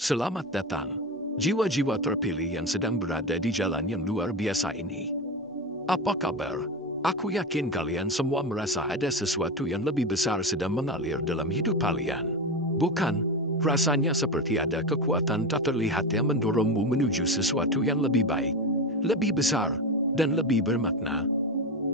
Selamat datang, jiwa-jiwa terpilih yang sedang berada di jalan yang luar biasa ini. Apa kabar? Aku yakin kalian semua merasa ada sesuatu yang lebih besar sedang mengalir dalam hidup kalian. Bukan, rasanya seperti ada kekuatan tak terlihat yang mendorongmu menuju sesuatu yang lebih baik, lebih besar, dan lebih bermakna.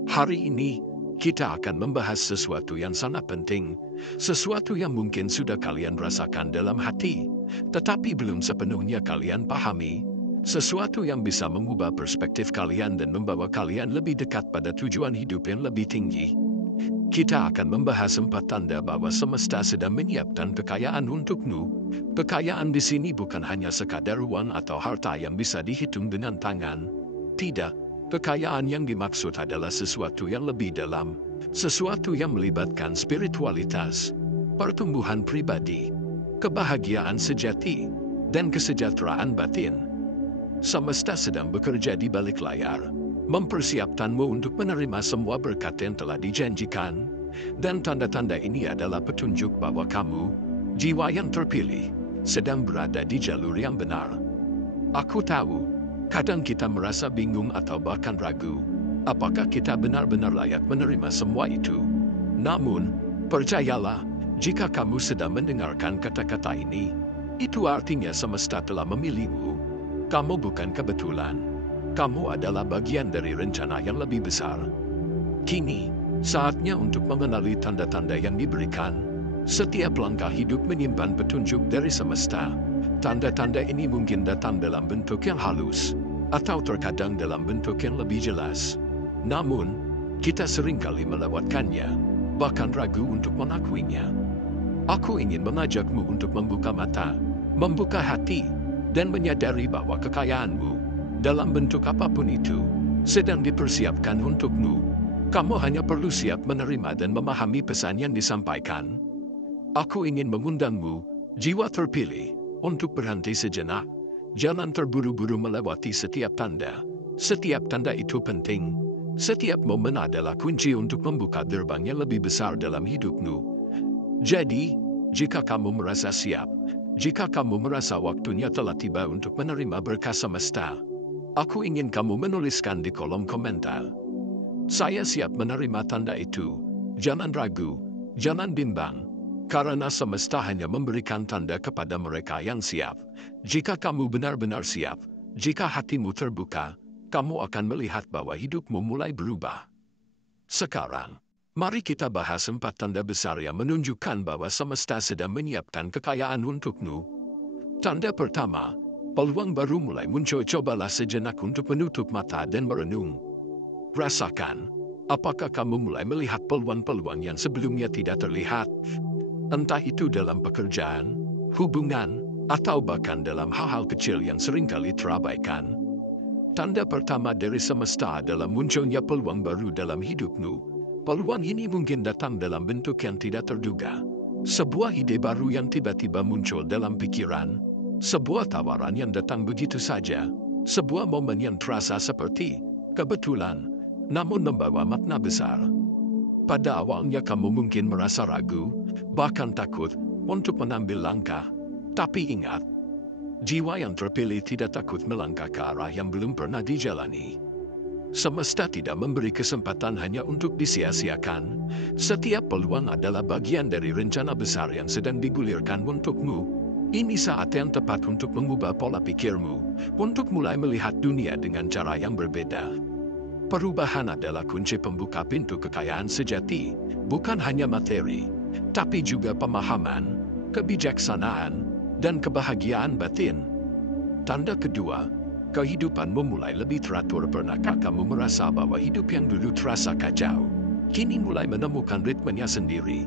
Hari ini, kita akan membahas sesuatu yang sangat penting, sesuatu yang mungkin sudah kalian rasakan dalam hati, tetapi belum sepenuhnya kalian pahami, sesuatu yang bisa mengubah perspektif kalian dan membawa kalian lebih dekat pada tujuan hidup yang lebih tinggi. Kita akan membahas 4 tanda bahwa semesta sedang menyiapkan kekayaan untukmu. Kekayaan di sini bukan hanya sekadar uang atau harta yang bisa dihitung dengan tangan. Tidak, kekayaan yang dimaksud adalah sesuatu yang lebih dalam, sesuatu yang melibatkan spiritualitas, pertumbuhan pribadi, kebahagiaan sejati, dan kesejahteraan batin. Semesta sedang bekerja di balik layar, mempersiapkanmu untuk menerima semua berkat yang telah dijanjikan, dan tanda-tanda ini adalah petunjuk bahwa kamu, jiwa yang terpilih, sedang berada di jalur yang benar. Aku tahu, kadang kita merasa bingung atau bahkan ragu, apakah kita benar-benar layak menerima semua itu. Namun, percayalah, jika kamu sedang mendengarkan kata-kata ini, itu artinya semesta telah memilihmu. Kamu bukan kebetulan. Kamu adalah bagian dari rencana yang lebih besar. Kini, saatnya untuk mengenali tanda-tanda yang diberikan. Setiap langkah hidup menyimpan petunjuk dari semesta. Tanda-tanda ini mungkin datang dalam bentuk yang halus, atau terkadang dalam bentuk yang lebih jelas. Namun, kita seringkali melewatkannya, bahkan ragu untuk mengakuinya. Aku ingin mengajakmu untuk membuka mata, membuka hati, dan menyadari bahwa kekayaanmu, dalam bentuk apapun itu, sedang dipersiapkan untukmu. Kamu hanya perlu siap menerima dan memahami pesan yang disampaikan. Aku ingin mengundangmu, jiwa terpilih, untuk berhenti sejenak. Jangan terburu-buru melewati setiap tanda. Setiap tanda itu penting. Setiap momen adalah kunci untuk membuka gerbang yang lebih besar dalam hidupmu. Jadi, jika kamu merasa siap, jika kamu merasa waktunya telah tiba untuk menerima berkah semesta, aku ingin kamu menuliskan di kolom komentar. Saya siap menerima tanda itu. Jangan ragu, jangan bimbang, karena semesta hanya memberikan tanda kepada mereka yang siap. Jika kamu benar-benar siap, jika hatimu terbuka, kamu akan melihat bahwa hidupmu mulai berubah. Sekarang, mari kita bahas 4 tanda besar yang menunjukkan bahwa semesta sedang menyiapkan kekayaan untukmu. Tanda pertama, peluang baru mulai muncul. Cobalah sejenak untuk menutup mata dan merenung. Rasakan, apakah kamu mulai melihat peluang-peluang yang sebelumnya tidak terlihat? Entah itu dalam pekerjaan, hubungan, atau bahkan dalam hal-hal kecil yang seringkali terabaikan. Tanda pertama dari semesta adalah munculnya peluang baru dalam hidupmu. Peluang ini mungkin datang dalam bentuk yang tidak terduga. Sebuah ide baru yang tiba-tiba muncul dalam pikiran. Sebuah tawaran yang datang begitu saja. Sebuah momen yang terasa seperti kebetulan, namun membawa makna besar. Pada awalnya kamu mungkin merasa ragu, bahkan takut untuk mengambil langkah. Tapi ingat, jiwa yang terpilih tidak takut melangkah ke arah yang belum pernah dijalani. Semesta tidak memberi kesempatan hanya untuk disia-siakan. Setiap peluang adalah bagian dari rencana besar yang sedang digulirkan untukmu. Ini saat yang tepat untuk mengubah pola pikirmu, untuk mulai melihat dunia dengan cara yang berbeda. Perubahan adalah kunci pembuka pintu kekayaan sejati, bukan hanya materi, tapi juga pemahaman, kebijaksanaan, dan kebahagiaan batin. Tanda kedua, kehidupanmu mulai lebih teratur. Pernahkah kamu merasa bahwa hidup yang dulu terasa kacau, kini mulai menemukan ritmenya sendiri?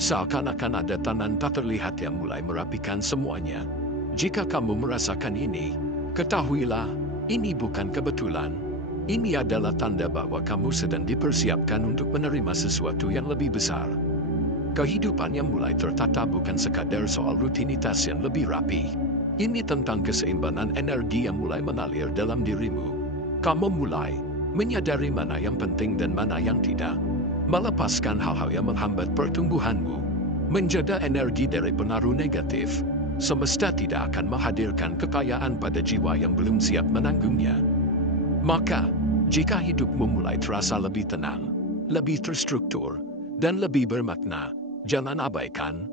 Seakan-akan ada tangan tak terlihat yang mulai merapikan semuanya. Jika kamu merasakan ini, ketahuilah, ini bukan kebetulan. Ini adalah tanda bahwa kamu sedang dipersiapkan untuk menerima sesuatu yang lebih besar. Kehidupan yang mulai tertata bukan sekadar soal rutinitas yang lebih rapi. Ini tentang keseimbangan energi yang mulai mengalir dalam dirimu. Kamu mulai menyadari mana yang penting dan mana yang tidak. Melepaskan hal-hal yang menghambat pertumbuhanmu. Menjaga energi dari pengaruh negatif. semesta tidak akan menghadirkan kekayaan pada jiwa yang belum siap menanggungnya. Maka, jika hidupmu mulai terasa lebih tenang, lebih terstruktur, dan lebih bermakna, jangan abaikan.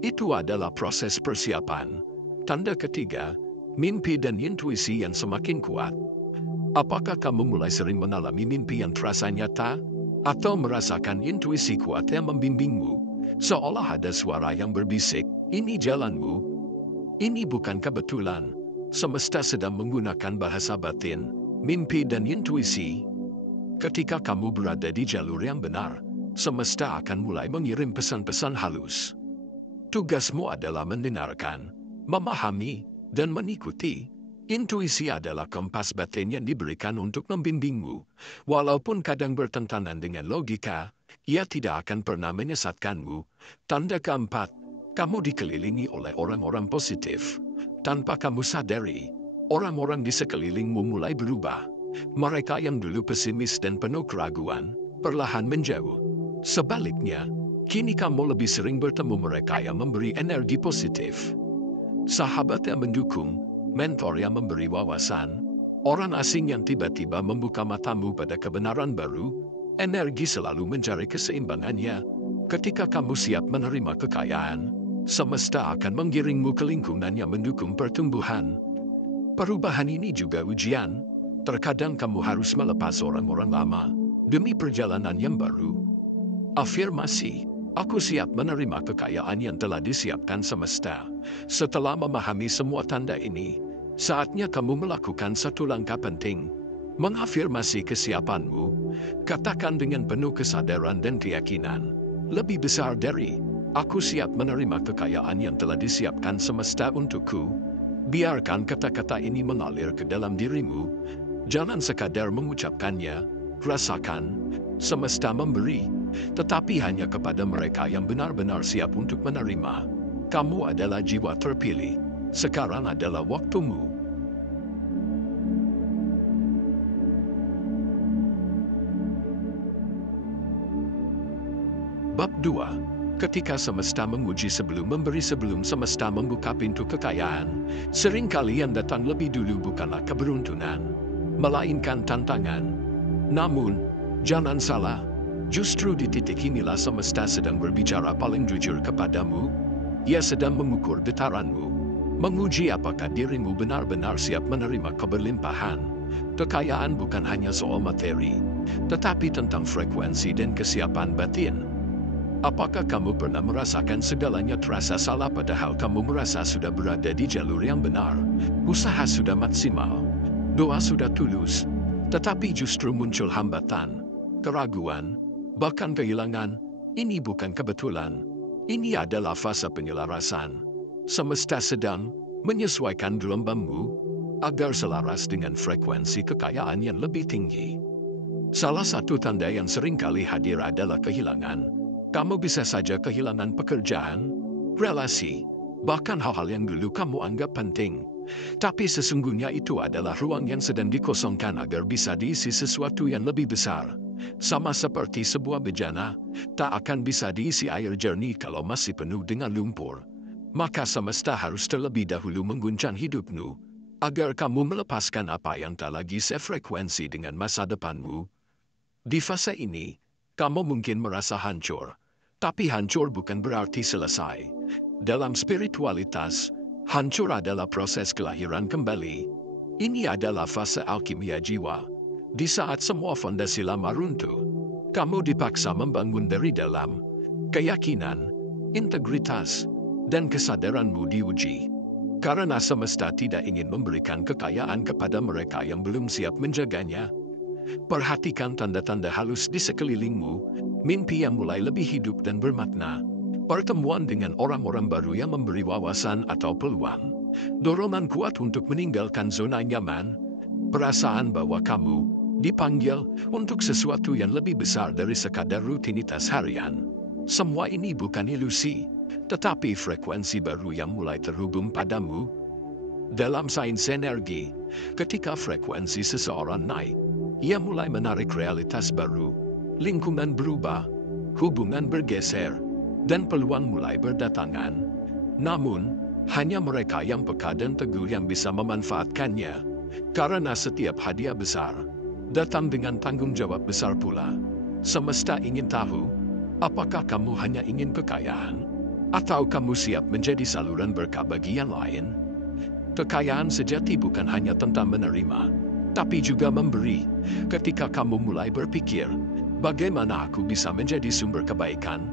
Itu adalah proses persiapan. Tanda ketiga, mimpi dan intuisi yang semakin kuat. Apakah kamu mulai sering mengalami mimpi yang terasa nyata? Atau merasakan intuisi kuat yang membimbingmu? Seolah ada suara yang berbisik, ini jalanmu. Ini bukan kebetulan. Semesta sedang menggunakan bahasa batin, mimpi dan intuisi. Ketika kamu berada di jalur yang benar, semesta akan mulai mengirim pesan-pesan halus. Tugasmu adalah mendengarkan, memahami, dan mengikuti. Intuisi adalah kompas batin yang diberikan untuk membimbingmu. Walaupun kadang bertentangan dengan logika, ia tidak akan pernah menyesatkanmu. Tanda keempat, kamu dikelilingi oleh orang-orang positif. Tanpa kamu sadari, orang-orang di sekelilingmu mulai berubah. Mereka yang dulu pesimis dan penuh keraguan, perlahan menjauh. Sebaliknya, kini kamu lebih sering bertemu mereka yang memberi energi positif. Sahabat yang mendukung, mentor yang memberi wawasan, orang asing yang tiba-tiba membuka matamu pada kebenaran baru, energi selalu mencari keseimbangannya. Ketika kamu siap menerima kekayaan, semesta akan menggiringmu ke lingkungan yang mendukung pertumbuhan. Perubahan ini juga ujian. Terkadang kamu harus melepas orang-orang lama demi perjalanan yang baru. Afirmasi, aku siap menerima kekayaan yang telah disiapkan semesta. Setelah memahami semua tanda ini, saatnya kamu melakukan satu langkah penting. Mengafirmasi kesiapanmu, katakan dengan penuh kesadaran dan keyakinan. Lebih besar dari, aku siap menerima kekayaan yang telah disiapkan semesta untukku. Biarkan kata-kata ini mengalir ke dalam dirimu. Jangan sekadar mengucapkannya, rasakan. Semesta memberi, tetapi hanya kepada mereka yang benar-benar siap untuk menerima. Kamu adalah jiwa terpilih. Sekarang adalah waktumu. Bab 2. Ketika semesta menguji sebelum memberi, sebelum semesta membuka pintu kekayaan, seringkali yang datang lebih dulu bukanlah keberuntungan, melainkan tantangan. Namun, jangan salah, justru di titik inilah semesta sedang berbicara paling jujur kepadamu. Ia sedang mengukur getaranmu, menguji apakah dirimu benar-benar siap menerima keberlimpahan. Kekayaan bukan hanya soal materi, tetapi tentang frekuensi dan kesiapan batin. Apakah kamu pernah merasakan segalanya terasa salah padahal kamu merasa sudah berada di jalur yang benar? Usaha sudah maksimal, doa sudah tulus, tetapi justru muncul hambatan, keraguan, bahkan kehilangan. Ini bukan kebetulan. Ini adalah fase penyelarasan. Semesta sedang menyesuaikan gelombangmu agar selaras dengan frekuensi kekayaan yang lebih tinggi. Salah satu tanda yang seringkali hadir adalah kehilangan. Kamu bisa saja kehilangan pekerjaan, relasi, bahkan hal-hal yang dulu kamu anggap penting. Tapi sesungguhnya itu adalah ruang yang sedang dikosongkan agar bisa diisi sesuatu yang lebih besar. Sama seperti sebuah bejana, tak akan bisa diisi air jernih kalau masih penuh dengan lumpur. Maka semesta harus terlebih dahulu mengguncang hidupmu, agar kamu melepaskan apa yang tak lagi sefrekuensi dengan masa depanmu. Di fase ini, kamu mungkin merasa hancur, tapi hancur bukan berarti selesai. Dalam spiritualitas, hancur adalah proses kelahiran kembali. Ini adalah fase alkimia jiwa. Di saat semua fondasi lama runtuh, kamu dipaksa membangun dari dalam. Keyakinan, integritas, dan kesadaranmu diuji. Karena semesta tidak ingin memberikan kekayaan kepada mereka yang belum siap menjaganya. Perhatikan tanda-tanda halus di sekelilingmu, mimpi yang mulai lebih hidup dan bermakna. Pertemuan dengan orang-orang baru yang memberi wawasan atau peluang. Dorongan kuat untuk meninggalkan zona nyaman. Perasaan bahwa kamu dipanggil untuk sesuatu yang lebih besar dari sekadar rutinitas harian. Semua ini bukan ilusi, tetapi frekuensi baru yang mulai terhubung padamu. Dalam sains energi, ketika frekuensi seseorang naik, ia mulai menarik realitas baru. Lingkungan berubah, hubungan bergeser, dan peluang mulai berdatangan. Namun, Hanya mereka yang peka dan teguh yang bisa memanfaatkannya. Karena setiap hadiah besar datang dengan tanggung jawab besar pula. Semesta ingin tahu, apakah kamu hanya ingin kekayaan? Atau kamu siap menjadi saluran berkah bagi yang lain? Kekayaan sejati bukan hanya tentang menerima, tapi juga memberi. Ketika kamu mulai berpikir, bagaimana aku bisa menjadi sumber kebaikan?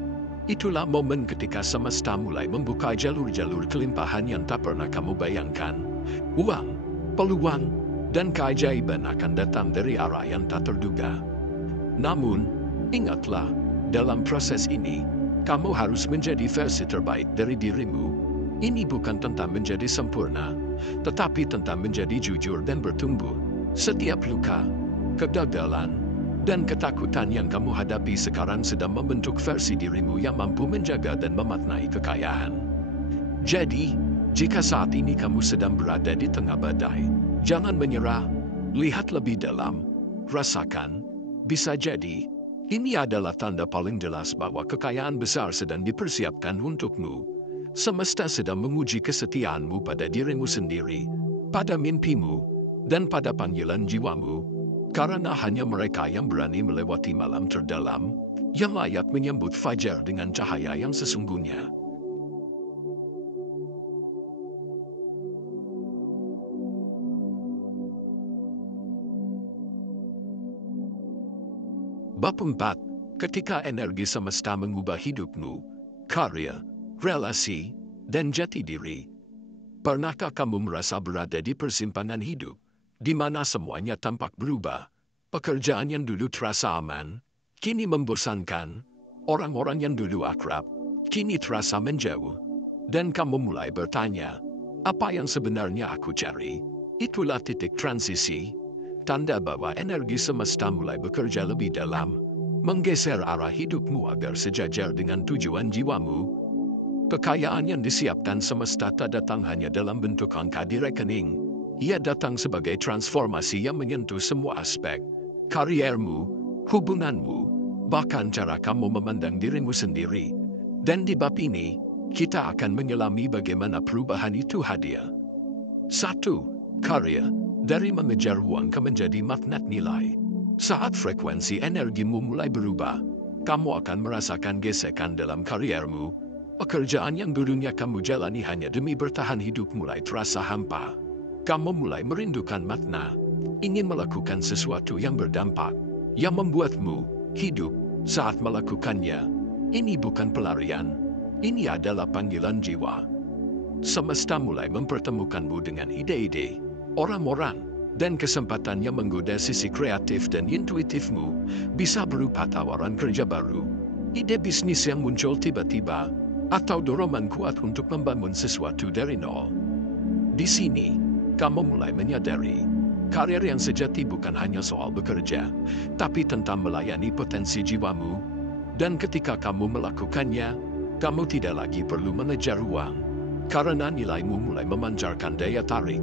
Itulah momen ketika semesta mulai membuka jalur-jalur kelimpahan yang tak pernah kamu bayangkan. Uang, peluang, dan keajaiban akan datang dari arah yang tak terduga. Namun, ingatlah, dalam proses ini, kamu harus menjadi versi terbaik dari dirimu. Ini bukan tentang menjadi sempurna, tetapi tentang menjadi jujur dan bertumbuh. Setiap luka, kegagalan, dan ketakutan yang kamu hadapi sekarang sedang membentuk versi dirimu yang mampu menjaga dan memaknai kekayaan. Jadi, jika saat ini kamu sedang berada di tengah badai, jangan menyerah, lihat lebih dalam, rasakan. Bisa jadi, ini adalah tanda paling jelas bahwa kekayaan besar sedang dipersiapkan untukmu. Semesta sedang menguji kesetiaanmu pada dirimu sendiri, pada mimpimu, dan pada panggilan jiwamu. Karena hanya mereka yang berani melewati malam terdalam, yang layak menyambut fajar dengan cahaya yang sesungguhnya. Bab 4. Ketika energi semesta mengubah hidupmu, karya, relasi, dan jati diri. Pernahkah kamu merasa berada di persimpangan hidup, di mana semuanya tampak berubah? Pekerjaan yang dulu terasa aman, kini membosankan. Orang-orang yang dulu akrab, kini terasa menjauh. Dan kamu mulai bertanya, apa yang sebenarnya aku cari? Itulah titik transisi. Tanda bahwa energi semesta mulai bekerja lebih dalam, menggeser arah hidupmu agar sejajar dengan tujuan jiwamu. Kekayaan yang disiapkan semesta tak datang hanya dalam bentuk angka di rekening. Ia datang sebagai transformasi yang menyentuh semua aspek. Kariermu, hubunganmu, bahkan cara kamu memandang dirimu sendiri. Dan di bab ini, kita akan menyelami bagaimana perubahan itu hadir. 1. Karya. Dari mengejar uang ke menjadi magnet nilai. Saat frekuensi energimu mulai berubah, kamu akan merasakan gesekan dalam kariermu. Pekerjaan yang dulunya kamu jalani hanya demi bertahan hidup mulai terasa hampa. Kamu mulai merindukan makna, ingin melakukan sesuatu yang berdampak, yang membuatmu hidup saat melakukannya. Ini bukan pelarian, ini adalah panggilan jiwa. Semesta mulai mempertemukanmu dengan ide-ide, orang-orang, dan kesempatan yang menggoda sisi kreatif dan intuitifmu. Bisa berupa tawaran kerja baru, ide bisnis yang muncul tiba-tiba, atau dorongan kuat untuk membangun sesuatu dari nol. Di sini, kamu mulai menyadari, karir yang sejati bukan hanya soal bekerja, tapi tentang melayani potensi jiwamu. Dan ketika kamu melakukannya, kamu tidak lagi perlu mengejar uang, karena nilaimu mulai memancarkan daya tarik.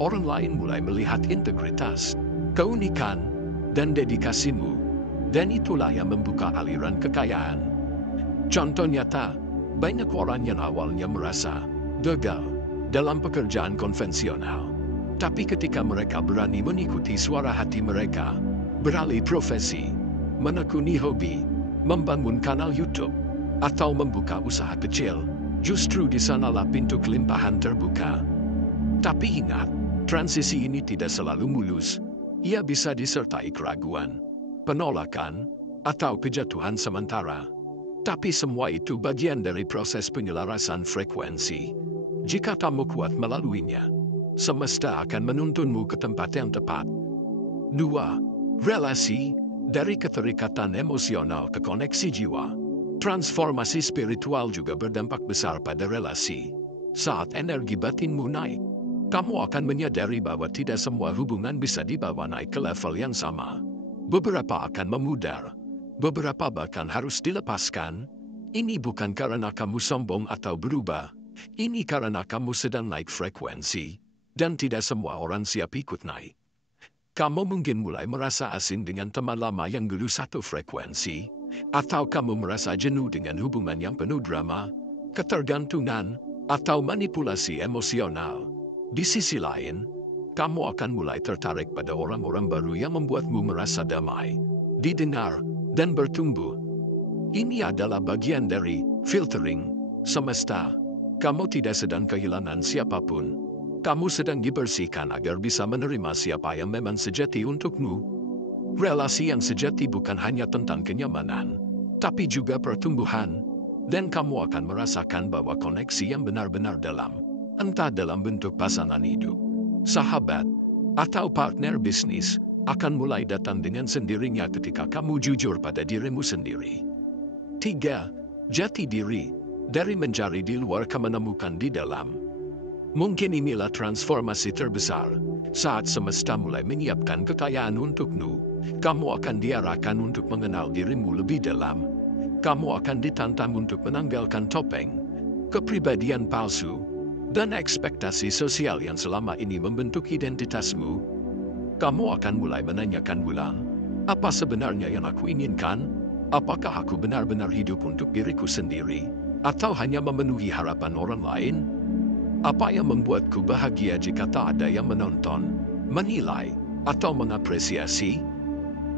Orang lain mulai melihat integritas, keunikan, dan dedikasimu. Dan itulah yang membuka aliran kekayaan. Contoh nyata, banyak orang yang awalnya merasa gagal dalam pekerjaan konvensional. Tapi ketika mereka berani mengikuti suara hati mereka, beralih profesi, menekuni hobi, membangun kanal YouTube, atau membuka usaha kecil, justru di sanalah pintu kelimpahan terbuka. Tapi ingat, transisi ini tidak selalu mulus. Ia bisa disertai keraguan, penolakan, atau kejatuhan sementara. Tapi semua itu bagian dari proses penyelarasan frekuensi. Jika kamu kuat melaluinya, semesta akan menuntunmu ke tempat yang tepat. 2. Relasi. Dari keterikatan emosional ke koneksi jiwa. Transformasi spiritual juga berdampak besar pada relasi. Saat energi batinmu naik, kamu akan menyadari bahwa tidak semua hubungan bisa dibawa naik ke level yang sama. Beberapa akan memudar, beberapa bahkan harus dilepaskan. Ini bukan karena kamu sombong atau berubah, ini karena kamu sedang naik frekuensi, dan tidak semua orang siap ikut naik. Kamu mungkin mulai merasa asing dengan teman lama yang dulu satu frekuensi, atau kamu merasa jenuh dengan hubungan yang penuh drama, ketergantungan, atau manipulasi emosional. Di sisi lain, kamu akan mulai tertarik pada orang-orang baru yang membuatmu merasa damai, didengar, dan bertumbuh. Ini adalah bagian dari filtering semesta. Kamu tidak sedang kehilangan siapapun. Kamu sedang dibersihkan agar bisa menerima siapa yang memang sejati untukmu. Relasi yang sejati bukan hanya tentang kenyamanan, tapi juga pertumbuhan. Dan kamu akan merasakan bahwa koneksi yang benar-benar dalam, entah dalam bentuk pasangan hidup, sahabat, atau partner bisnis, akan mulai datang dengan sendirinya ketika kamu jujur pada dirimu sendiri. 3. Jati diri. Dari mencari di luar ke menemukan di dalam. Mungkin inilah transformasi terbesar. Saat semesta mulai menyiapkan kekayaan untukmu, kamu akan diarahkan untuk mengenal dirimu lebih dalam. Kamu akan ditantang untuk menanggalkan topeng, kepribadian palsu, dan ekspektasi sosial yang selama ini membentuk identitasmu. Kamu akan mulai menanyakan ulang, apa sebenarnya yang aku inginkan? Apakah aku benar-benar hidup untuk diriku sendiri, atau hanya memenuhi harapan orang lain? Apa yang membuatku bahagia jika tak ada yang menonton, menilai, atau mengapresiasi?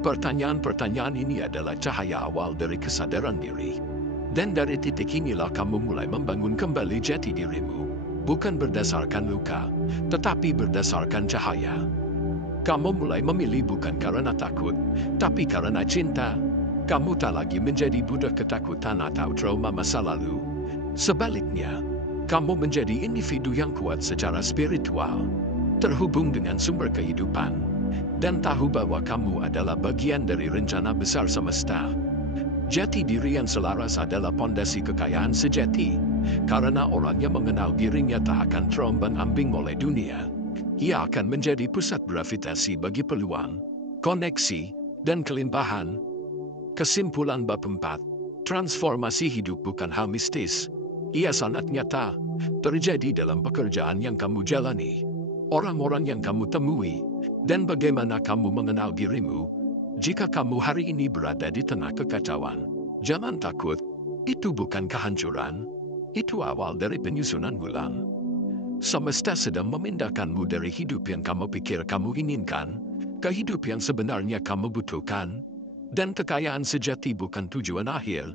Pertanyaan-pertanyaan ini adalah cahaya awal dari kesadaran diri. Dan dari titik inilah kamu mulai membangun kembali jati dirimu, bukan berdasarkan luka, tetapi berdasarkan cahaya. Kamu mulai memilih bukan karena takut, tapi karena cinta. Kamu tak lagi menjadi budak ketakutan atau trauma masa lalu. Sebaliknya, kamu menjadi individu yang kuat secara spiritual, terhubung dengan sumber kehidupan, dan tahu bahwa kamu adalah bagian dari rencana besar semesta. Jati diri yang selaras adalah pondasi kekayaan sejati, karena orang yang mengenal dirinya tak akan terombang-ambing oleh dunia. Ia akan menjadi pusat gravitasi bagi peluang, koneksi, dan kelimpahan. Kesimpulan bab 4, transformasi hidup bukan hal mistis. Ia sangat nyata, terjadi dalam pekerjaan yang kamu jalani, orang-orang yang kamu temui, dan bagaimana kamu mengenal dirimu. Jika kamu hari ini berada di tengah kekacauan, jangan takut. Itu bukan kehancuran. Itu awal dari penyusunan ulang. Semesta sedang memindahkanmu dari hidup yang kamu pikir kamu inginkan, ke hidup yang sebenarnya kamu butuhkan. Dan kekayaan sejati bukan tujuan akhir.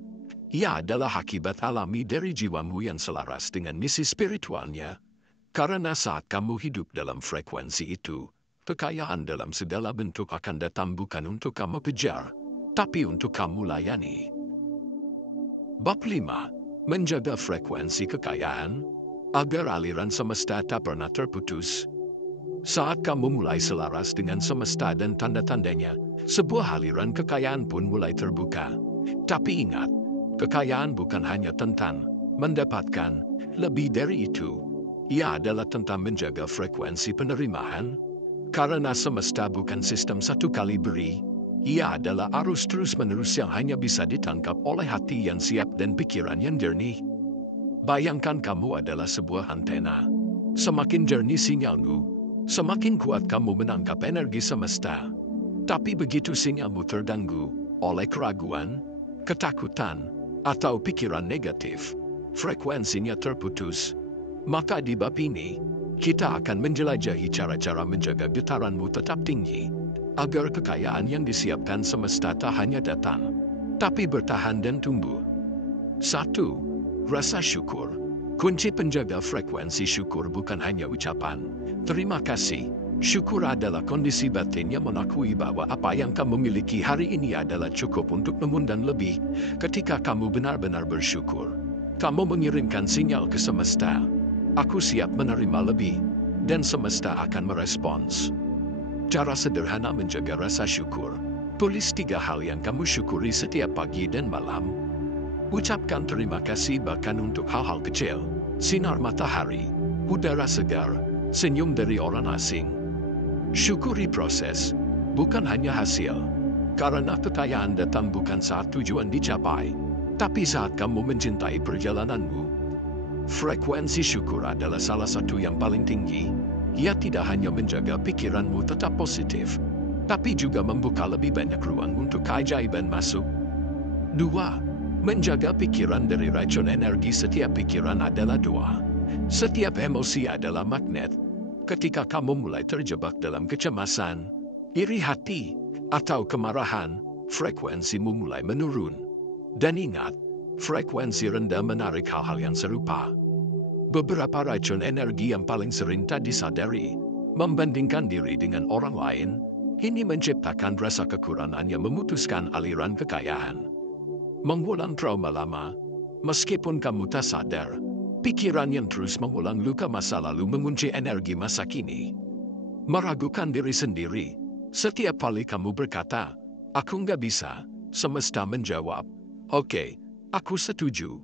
Ia adalah akibat alami dari jiwamu yang selaras dengan misi spiritualnya. Karena saat kamu hidup dalam frekuensi itu, kekayaan dalam segala bentuk akan datang bukan untuk kamu kejar, tapi untuk kamu layani. Bab 5. Menjaga frekuensi kekayaan, agar aliran semesta tak pernah terputus. Saat kamu mulai selaras dengan semesta dan tanda-tandanya, sebuah aliran kekayaan pun mulai terbuka. Tapi ingat, kekayaan bukan hanya tentang mendapatkan, lebih dari itu. Ia adalah tentang menjaga frekuensi penerimaan. Karena semesta bukan sistem satu kali beri, ia adalah arus terus-menerus yang hanya bisa ditangkap oleh hati yang siap dan pikiran yang jernih. Bayangkan kamu adalah sebuah antena. Semakin jernih sinyalmu, semakin kuat kamu menangkap energi semesta. Tapi begitu sinyalmu terganggu oleh keraguan, ketakutan, atau pikiran negatif, frekuensinya terputus. Maka di bab ini, kita akan menjelajahi cara-cara menjaga getaranmu tetap tinggi, agar kekayaan yang disiapkan semesta tak hanya datang, tapi bertahan dan tumbuh. 1. Rasa syukur. Kunci penjaga frekuensi syukur bukan hanya ucapan terima kasih. Syukur adalah kondisi batin yang mengakui bahwa apa yang kamu miliki hari ini adalah cukup untuk mengundang lebih. Ketika kamu benar-benar bersyukur, kamu mengirimkan sinyal ke semesta. Aku siap menerima lebih, dan semesta akan merespons. Cara sederhana menjaga rasa syukur. Tulis 3 hal yang kamu syukuri setiap pagi dan malam. Ucapkan terima kasih bahkan untuk hal-hal kecil. Sinar matahari, udara segar, senyum dari orang asing. Syukuri proses, bukan hanya hasil. Karena kekayaan datang bukan saat tujuan dicapai, tapi saat kamu mencintai perjalananmu. Frekuensi syukur adalah salah satu yang paling tinggi. Ia tidak hanya menjaga pikiranmu tetap positif, tapi juga membuka lebih banyak ruang untuk keajaiban masuk. 2. Menjaga pikiran dari racun energi. Setiap pikiran adalah doa. Setiap emosi adalah magnet. Ketika kamu mulai terjebak dalam kecemasan, iri hati, atau kemarahan, frekuensimu mulai menurun. Dan ingat, frekuensi rendah menarik hal-hal yang serupa. Beberapa racun energi yang paling sering tak disadari, membandingkan diri dengan orang lain, ini menciptakan rasa kekurangan yang memutuskan aliran kekayaan. Mengulang trauma lama, meskipun kamu tak sadar, pikiran yang terus mengulang luka masa lalu mengunci energi masa kini. Meragukan diri sendiri, setiap kali kamu berkata, "Aku nggak bisa," semesta menjawab, "Oke, aku setuju."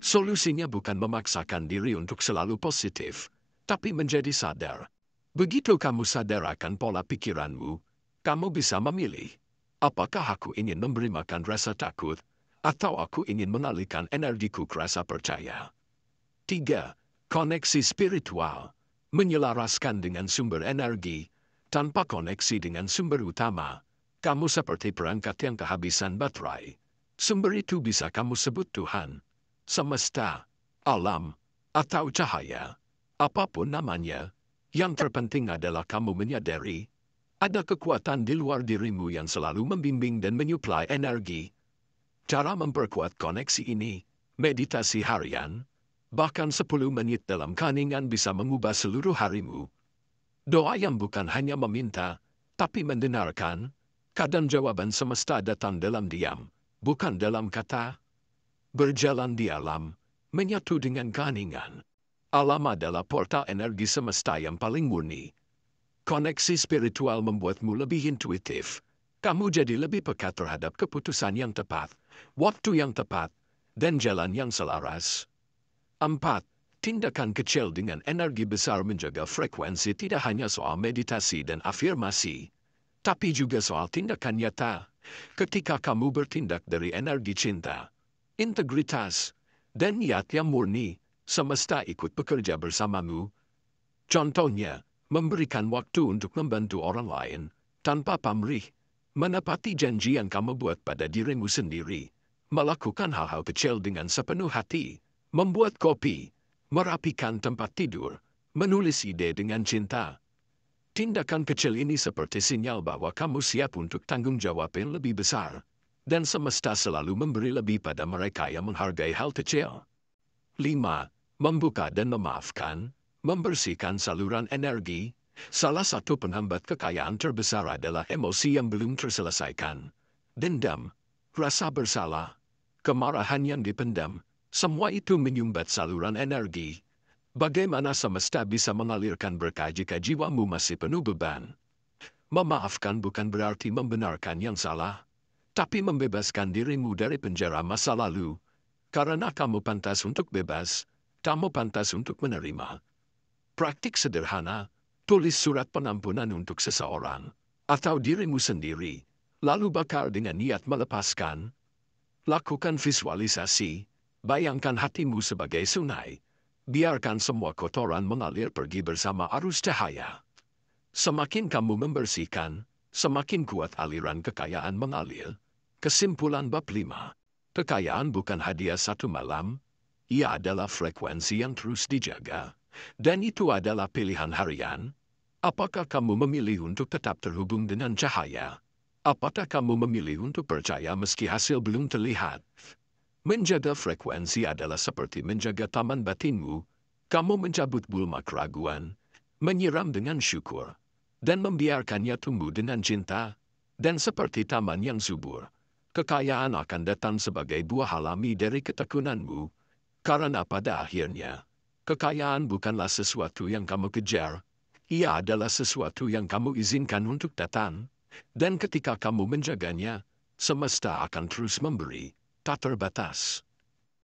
Solusinya bukan memaksakan diri untuk selalu positif, tapi menjadi sadar. Begitu kamu sadar akan pola pikiranmu, kamu bisa memilih, apakah aku ingin memberi makan rasa takut, atau aku ingin mengalihkan energiku ke rasa percaya. 3. Koneksi spiritual. Menyelaraskan dengan sumber energi. Tanpa koneksi dengan sumber utama, kamu seperti perangkat yang kehabisan baterai. Sumber itu bisa kamu sebut Tuhan, semesta, alam, atau cahaya. Apapun namanya, yang terpenting adalah kamu menyadari, ada kekuatan di luar dirimu yang selalu membimbing dan menyuplai energi. Cara memperkuat koneksi ini, meditasi harian, bahkan 10 menit dalam keheningan bisa mengubah seluruh harimu. Doa yang bukan hanya meminta, tapi mendengarkan, kadang jawaban semesta datang dalam diam, bukan dalam kata. Berjalan di alam, menyatu dengan keheningan. Alam adalah portal energi semesta yang paling murni. Koneksi spiritual membuatmu lebih intuitif. Kamu jadi lebih peka terhadap keputusan yang tepat, waktu yang tepat, dan jalan yang selaras. 4. Tindakan kecil dengan energi besar. Menjaga frekuensi tidak hanya soal meditasi dan afirmasi, tapi juga soal tindakan nyata. Ketika kamu bertindak dari energi cinta, integritas, dan niat yang murni, semesta ikut bekerja bersamamu. Contohnya, memberikan waktu untuk membantu orang lain, tanpa pamrih, menepati janji yang kamu buat pada dirimu sendiri, melakukan hal-hal kecil dengan sepenuh hati, membuat kopi, merapikan tempat tidur, menulis ide dengan cinta. Tindakan kecil ini seperti sinyal bahwa kamu siap untuk tanggung jawab yang lebih besar, dan semesta selalu memberi lebih pada mereka yang menghargai hal kecil. 5. Membuka dan memaafkan, membersihkan saluran energi. Salah satu penghambat kekayaan terbesar adalah emosi yang belum terselesaikan. Dendam, rasa bersalah, kemarahan yang dipendam, semua itu menyumbat saluran energi. Bagaimana semesta bisa mengalirkan berkah jika jiwamu masih penuh beban? Memaafkan bukan berarti membenarkan yang salah, tapi membebaskan dirimu dari penjara masa lalu. Karena kamu pantas untuk bebas, kamu pantas untuk menerima. Praktik sederhana, tulis surat penampunan untuk seseorang, atau dirimu sendiri, lalu bakar dengan niat melepaskan. Lakukan visualisasi, bayangkan hatimu sebagai sungai, biarkan semua kotoran mengalir pergi bersama arus cahaya. Semakin kamu membersihkan, semakin kuat aliran kekayaan mengalir. Kesimpulan bab 5. Kekayaan bukan hadiah satu malam, ia adalah frekuensi yang terus dijaga. Dan itu adalah pilihan harian. Apakah kamu memilih untuk tetap terhubung dengan cahaya? Apakah kamu memilih untuk percaya meski hasil belum terlihat? Menjaga frekuensi adalah seperti menjaga taman batinmu. Kamu mencabut bulma keraguan, menyiram dengan syukur, dan membiarkannya tumbuh dengan cinta. Dan seperti taman yang subur, kekayaan akan datang sebagai buah alami dari ketekunanmu. Karena pada akhirnya, kekayaan bukanlah sesuatu yang kamu kejar, ia adalah sesuatu yang kamu izinkan untuk datang. Dan ketika kamu menjaganya, semesta akan terus memberi, tak terbatas.